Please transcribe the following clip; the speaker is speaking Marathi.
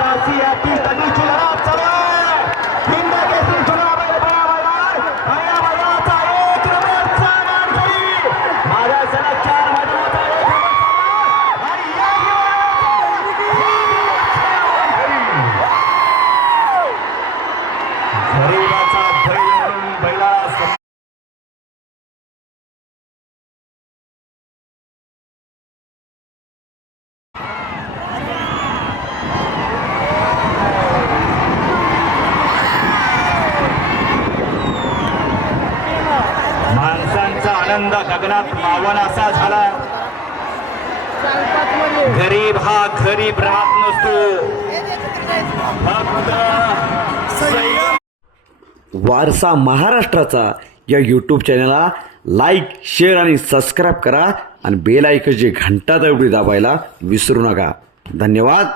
রাশিয়া কি তাগিল চলা आनंद गगनात पावन असा झाला. गरीब हा गरीब राहत नसतो. वारसा महाराष्ट्राचा या यूट्यूब चॅनलला लाईक शेअर आणि सबस्क्राईब करा आणि बेल आयकनची घंटा दवडी दाबायला विसरू नका. धन्यवाद.